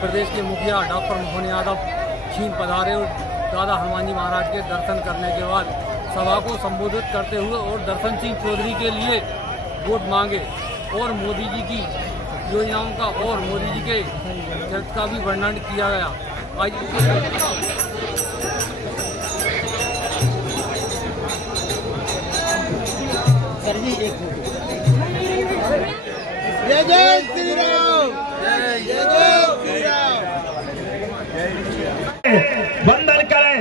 प्रदेश के मुखिया डॉक्टर मोहन यादव छीन पधारे और दादा हनुमान जी महाराज के दर्शन करने के बाद सभा को संबोधित करते हुए और दर्शन सिंह चौधरी के लिए वोट मांगे और मोदी जी की योजनाओं का और मोदी जी के चरित्र का भी वर्णन किया गया। आज जय जय श्री राम, जय जय श्री राम। वंदन करें।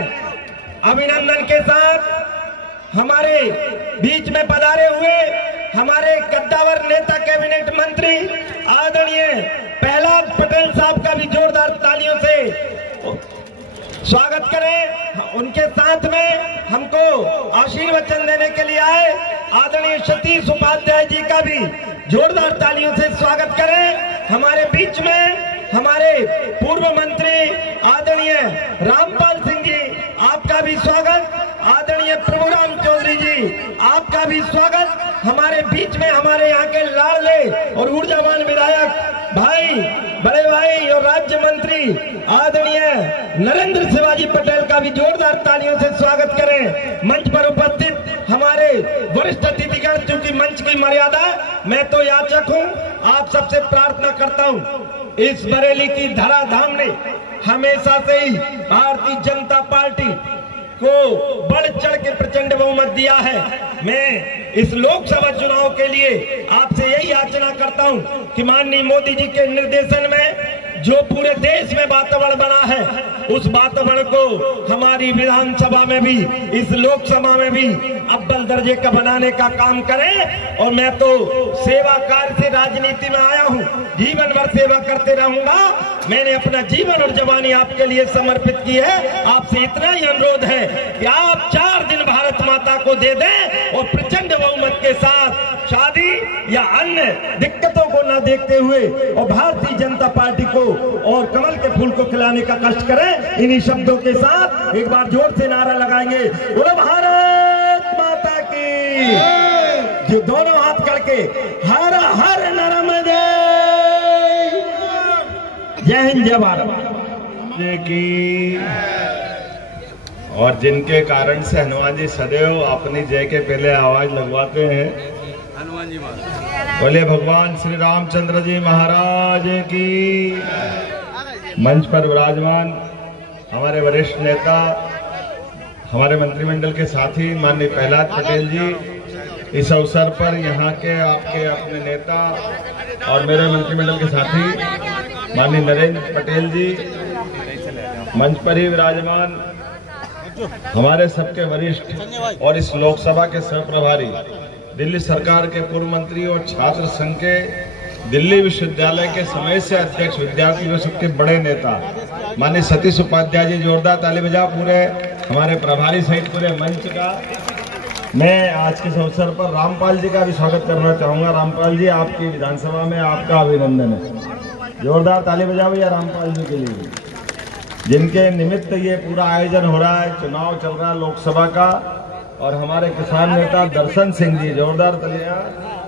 अभिनंदन के साथ हमारे बीच में पधारे हुए हमारे कद्दावर नेता कैबिनेट मंत्री आदरणीय प्रहलाद पटेल साहब का भी जोरदार तालियों से स्वागत करें। उनके साथ में हमको आशीर्वचन देने के लिए आए आदरणीय सतीश उपाध्याय जी का भी जोरदार तालियों से स्वागत करें। हमारे बीच में हमारे पूर्व मंत्री आदरणीय रामपाल सिंह जी, आपका भी स्वागत। आदरणीय प्रभुराम चौधरी जी, आपका भी स्वागत। हमारे बीच में हमारे यहाँ के लाडले और ऊर्जावान विधायक भाई, बड़े भाई और राज्य मंत्री आदरणीय नरेंद्र शिवाजी पटेल का भी जोरदार तालियों से स्वागत करें। मंच पर उपस्थित हमारे वरिष्ठ अतिथिगण, चूंकि मंच की मर्यादा, मैं तो याचक हूं, आप सबसे प्रार्थना करता हूं, इस बरेली की धराधाम ने हमेशा से ही भारतीय जनता पार्टी को बढ़ चढ़ के प्रचंड बहुमत दिया है। मैं इस लोकसभा चुनाव के लिए आपसे यही याचना करता हूं कि माननीय मोदी जी के निर्देशन में जो पूरे देश में वातावरण बना है, उस वातावरण को हमारी विधानसभा में भी, इस लोकसभा में भी अव्वल दर्जे का बनाने का काम करें। और मैं तो सेवा कार्य से राजनीति में आया हूं, जीवन भर सेवा करते रहूंगा। मैंने अपना जीवन और जवानी आपके लिए समर्पित की है। आपसे इतना ही अनुरोध है कि आप 4 दिन भारत माता को दे दें और प्रचंड बहुमत के साथ शादी या अन्य दिक्कतों को न देखते हुए और भारतीय जनता पार्टी को और कमल के फूल को खिलाने का कष्ट करें। इन्हीं शब्दों के साथ एक बार जोर से नारा लगाएंगे, बोलो भारत माता की, जो दोनों हाथ करके हर हर नर्मदे, जय हिंद जय भारत की। और जिनके कारण से हनुमान जी सदैव अपनी जय के पहले आवाज लगवाते हैं, हनुमान जी बोले भगवान श्री रामचंद्र जी महाराज की। मंच पर विराजमान हमारे वरिष्ठ नेता, हमारे मंत्रिमंडल के साथी माननीय प्रहलाद पटेल जी, इस अवसर पर यहाँ के आपके अपने नेता और मेरे मंत्रिमंडल के साथी माननीय नरेंद्र पटेल जी, मंच पर ही विराजमान हमारे सबके वरिष्ठ और इस लोकसभा के सह प्रभारी, दिल्ली सरकार के पूर्व मंत्री और छात्र संघ के दिल्ली विश्वविद्यालय के समय से अध्यक्ष, विद्यार्थी परिषद के बड़े नेता माननीय सतीश उपाध्याय जी, जोरदार ताली बजाओ पूरे हमारे प्रभारी सहित पूरे मंच का। मैं आज के इस अवसर पर रामपाल जी का भी स्वागत करना चाहूंगा। रामपाल जी, आपकी विधानसभा में आपका अभिनंदन है। जोरदार ताली बजाओ भैया रामपाल जी के लिए, जिनके निमित्त ये पूरा आयोजन हो रहा है। चुनाव चल रहा है लोकसभा का। और हमारे किसान नेता दर्शन सिंह जी, जोरदार तालियां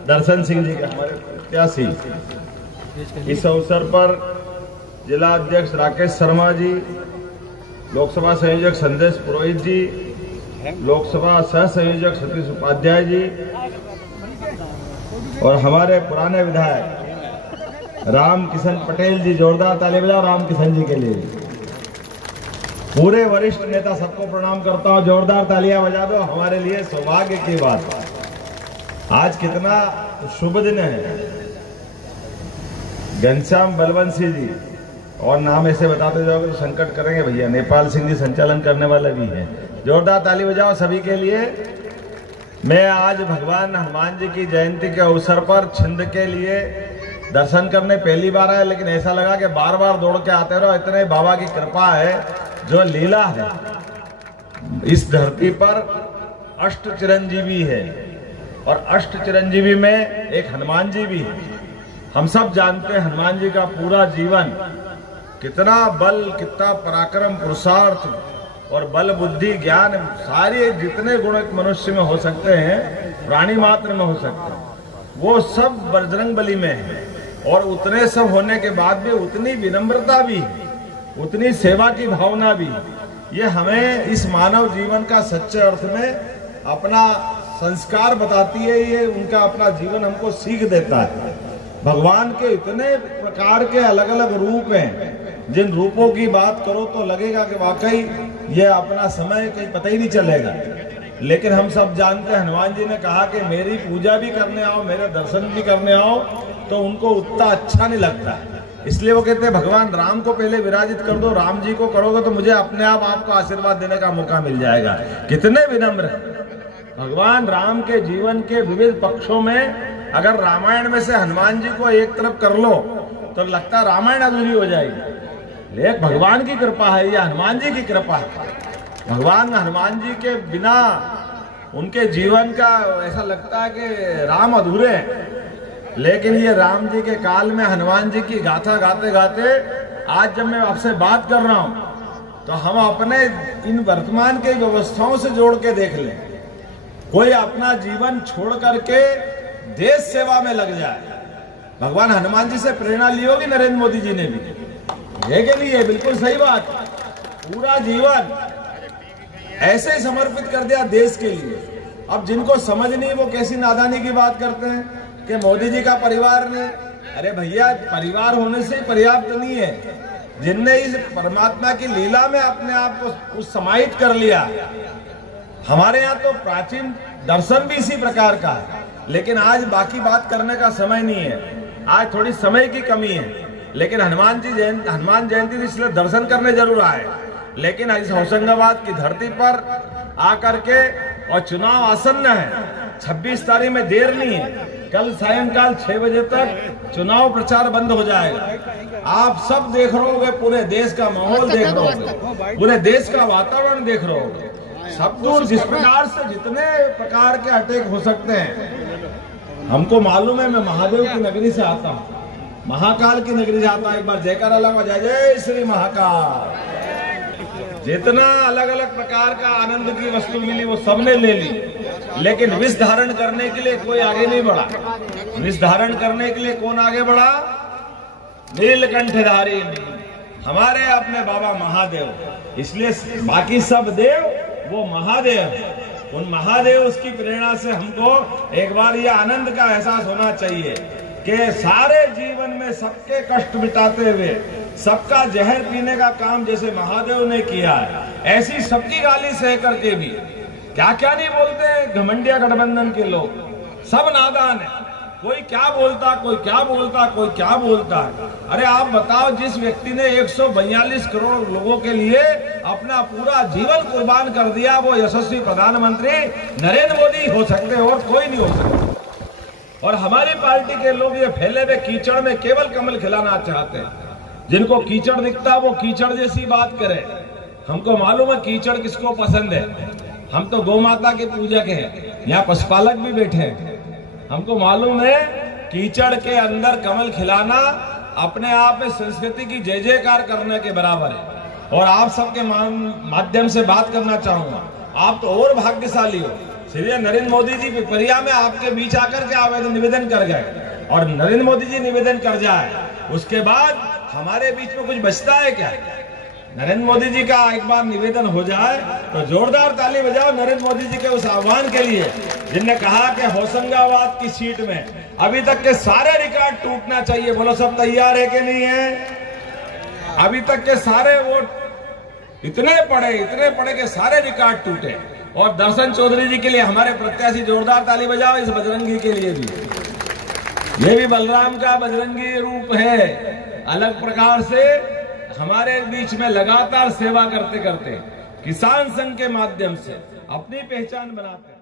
दर्शन सिंह जी के, हमारे प्रत्याशी। इस अवसर पर जिला अध्यक्ष राकेश शर्मा जी, लोकसभा संयोजक संदेश पुरोहित जी, लोकसभा सह संयोजक सतीश उपाध्याय जी और हमारे पुराने विधायक राम किशन पटेल जी, जोरदार ताली बजाओ राम किशन जी के लिए। पूरे वरिष्ठ नेता सबको प्रणाम करता हूं, जोरदार तालियां बजा दो। हमारे लिए सौभाग्य की बात, आज कितना शुभ दिन है। घनश्याम बलवंशी जी, और नाम ऐसे बताते जाओगे तो संकट करेंगे भैया। नेपाल सिंह जी संचालन करने वाले भी हैं, जोरदार ताली बजाओ सभी के लिए। मैं आज भगवान हनुमान जी की जयंती के अवसर पर छिंद के लिए दर्शन करने पहली बार आया, लेकिन ऐसा लगा कि बार बार दौड़ के आते रहो। इतने बाबा की कृपा है, जो लीला है। इस धरती पर अष्ट चिरंजीवी है और अष्ट चिरंजीवी में एक हनुमान जी भी है। हम सब जानते हैं हनुमान जी का पूरा जीवन कितना बल, कितना पराक्रम, पुरुषार्थ और बल, बुद्धि, ज्ञान, सारे जितने गुण मनुष्य में हो सकते हैं प्राणी मात्र में हो सकते हैं, वो सब बजरंगबली में है। और उतने सब होने के बाद भी उतनी विनम्रता भी, उतनी सेवा की भावना भी, ये हमें इस मानव जीवन का सच्चे अर्थ में अपना संस्कार बताती है। ये उनका अपना जीवन हमको सीख देता है। भगवान के इतने प्रकार के अलग अलग रूप हैं, जिन रूपों की बात करो तो लगेगा कि वाकई ये अपना समय कहीं पता ही नहीं चलेगा। लेकिन हम सब जानते हैं, हनुमान जी ने कहा कि मेरी पूजा भी करने आओ, मेरे दर्शन भी करने आओ, तो उनको उतना अच्छा नहीं लगता। इसलिए वो कहते हैं भगवान राम को पहले विराजित कर दो, राम जी को करोगे तो मुझे अपने आप आपको आशीर्वाद देने का मौका मिल जाएगा। कितने विनम्र हैं भगवान राम के जीवन के विविध पक्षों में। अगर रामायण में से हनुमान जी को एक तरफ कर लो तो लगता रामायण अधूरी हो जाएगी। लेकिन भगवान की कृपा है, या हनुमान जी की कृपा है। भगवान हनुमान जी के बिना उनके जीवन का ऐसा लगता है कि राम अधूरे हैं। लेकिन ये राम जी के काल में हनुमान जी की गाथा गाते गाते आज जब मैं आपसे बात कर रहा हूं तो हम अपने इन वर्तमान के व्यवस्थाओं से जोड़ के देख लें। कोई अपना जीवन छोड़ करके देश सेवा में लग जाए। भगवान हनुमान जी से प्रेरणा ली होगी नरेंद्र मोदी जी ने भी, ये के लिए बिल्कुल सही बात। पूरा जीवन ऐसे ही समर्पित कर दिया देश के लिए। अब जिनको समझ नहीं वो कैसी नादानी की बात करते हैं कि मोदी जी का परिवार नहीं। अरे भैया, परिवार होने से पर्याप्त नहीं है। जिनने इस परमात्मा की लीला में अपने आप को समाहित कर लिया। हमारे यहाँ तो प्राचीन दर्शन भी इसी प्रकार का है, लेकिन आज बाकी बात करने का समय नहीं है। आज थोड़ी समय की कमी है। लेकिन हनुमान जयंती इसलिए दर्शन करने जरूर आए। लेकिन इस होशंगाबाद की धरती पर आकर के, और चुनाव आसन्न है, 26 तारीख में देर नहीं है। कल सायंकाल 6 बजे तक चुनाव प्रचार बंद हो जाएगा। आप सब देख रहे होगे, पूरे देश का माहौल देख रहे होगे, पूरे देश का वातावरण देख रहे होगे। सब दूर जिस प्रकार से जितने प्रकार के अटैक हो सकते हैं। हमको मालूम है, मैं महादेव की नगरी से आता हूँ, महाकाल की नगरी से आता हूँ। एक बार जयकारा लगा, जय जय श्री महाकाल। जितना अलग अलग प्रकार का आनंद की वस्तु मिली वो सबने ले ली, लेकिन विष धारण करने के लिए कोई आगे नहीं बढ़ा। विष धारण करने के लिए कौन आगे बढ़ा? नीलकंठधारी हमारे अपने बाबा महादेव। इसलिए बाकी सब देव वो महादेव। उन महादेव उसकी प्रेरणा से हमको एक बार ये आनंद का एहसास होना चाहिए कि सारे जीवन में सबके कष्ट मिटाते हुए सबका जहर पीने का काम जैसे महादेव ने किया है, ऐसी सबकी गाली सह करके भी क्या क्या नहीं बोलते हैं घमंडिया गठबंधन के लोग। सब नादान है, कोई क्या बोलता, कोई क्या बोलता, कोई क्या बोलता है। अरे आप बताओ, जिस व्यक्ति ने 142 करोड़ लोगों के लिए अपना पूरा जीवन कुर्बान कर दिया, वो यशस्वी प्रधानमंत्री नरेंद्र मोदी हो सकते हैं और कोई नहीं हो सकता। और हमारी पार्टी के लोग ये फैले हुए कीचड़ में केवल कमल खिलाना चाहते हैं। जिनको कीचड़ दिखता है वो कीचड़ जैसी बात करे। हमको मालूम है कीचड़ किसको पसंद है। हम तो गौ माता के पूजक हैं, यहाँ पशुपालक भी बैठे हैं। हमको मालूम है कीचड़ के अंदर कमल खिलाना अपने आप में संस्कृति की जय जयकार करने के बराबर है। और आप सबके माध्यम से बात करना चाहूंगा, आप तो और भाग्यशाली हो। सीधे नरेंद्र मोदी जी पिपरिया में आपके बीच आकर के आवेदन निवेदन कर गए, और नरेंद्र मोदी जी निवेदन कर जाए, उसके बाद हमारे बीच में कुछ बचता है क्या? नरेंद्र मोदी जी का एक बार निवेदन हो जाए तो जोरदार ताली बजाओ नरेंद्र मोदी जी के उस आह्वान के लिए, जिनने कहा कि होशंगाबाद की सीट में अभी तक के सारे रिकॉर्ड टूटना चाहिए। बोलो सब तैयार है कि नहीं है? अभी तक के सारे वोट इतने पड़े कि सारे रिकॉर्ड टूटे। और दर्शन चौधरी जी के लिए हमारे प्रत्याशी, जोरदार ताली बजाओ इस बजरंगी के लिए भी। ये भी बलराम का बजरंगी रूप है। अलग प्रकार से हमारे बीच में लगातार सेवा करते करते किसान संघ के माध्यम से अपनी पहचान बनाते हैं।